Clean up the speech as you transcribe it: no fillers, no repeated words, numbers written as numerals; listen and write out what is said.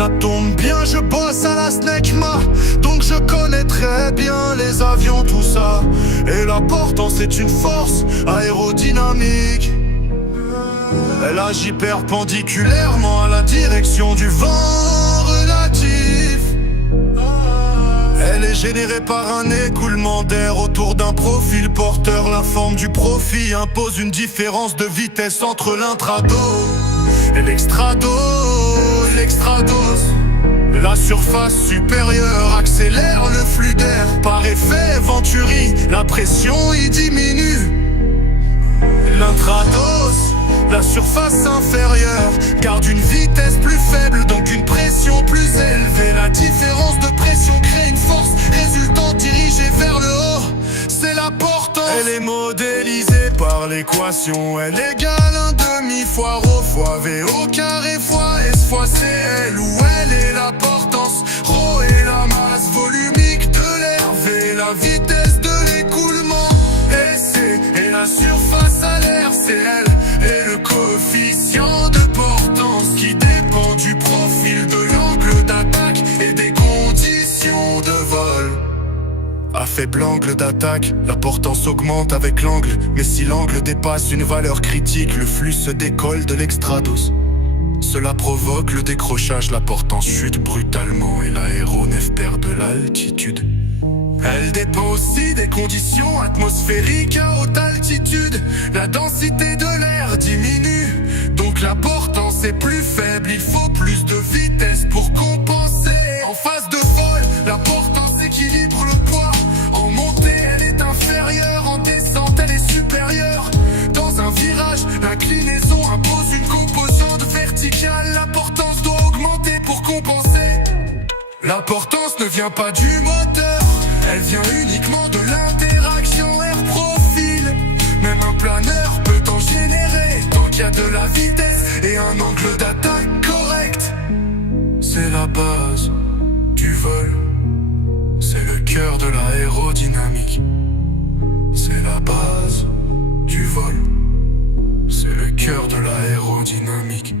Ça tombe bien, je bosse à la SNECMA, donc je connais très bien les avions, tout ça. Et la portance est une force aérodynamique. Elle agit perpendiculairement à la direction du vent relatif. Elle est générée par un écoulement d'air autour d'un profil porteur. La forme du profil impose une différence de vitesse entre l'intrados et l'extrados. La surface supérieure accélère le flux d'air. Par effet Venturi, la pression y diminue. L'intrados, la surface inférieure, garde une vitesse plus faible, donc une pression plus élevée. La différence de pression crée une force résultante dirigée vers le haut. C'est la portance. Elle est modélisée par l'équation L égale 1/2 fois ρ fois V au carré fois S fois CL, où L est la portance, ρ est la masse volumique de l'air, V la vitesse de l'écoulement, S est la surface à l'air, CL est le coefficient de portance qui dépend du profil, de l'angle d'attaque et des conditions de vol. À faible angle d'attaque, la portance augmente avec l'angle, mais si l'angle dépasse une valeur critique, le flux se décolle de l'extrados. Cela provoque le décrochage, la portance chute brutalement et l'aéronef perd de l'altitude. Elle dépend aussi des conditions atmosphériques à haute altitude. La densité de l'air diminue, donc la portance est plus faible, il faut plus de vitesse pour compenser. En phase de vol, la portance équilibre le poids. En montée, elle est inférieure, en descente, elle est supérieure. Dans un virage, l'inclinaison impose une composante verticale. La portance doit augmenter pour compenser. La portance ne vient pas du moteur, elle vient uniquement de l'interaction air-profil. Même un planeur peut en générer, tant qu'il y a de la vitesse et un angle d'attaque correct. C'est la base du vol, c'est le cœur de l'aérodynamique. C'est la base du vol, c'est le cœur de l'aérodynamique.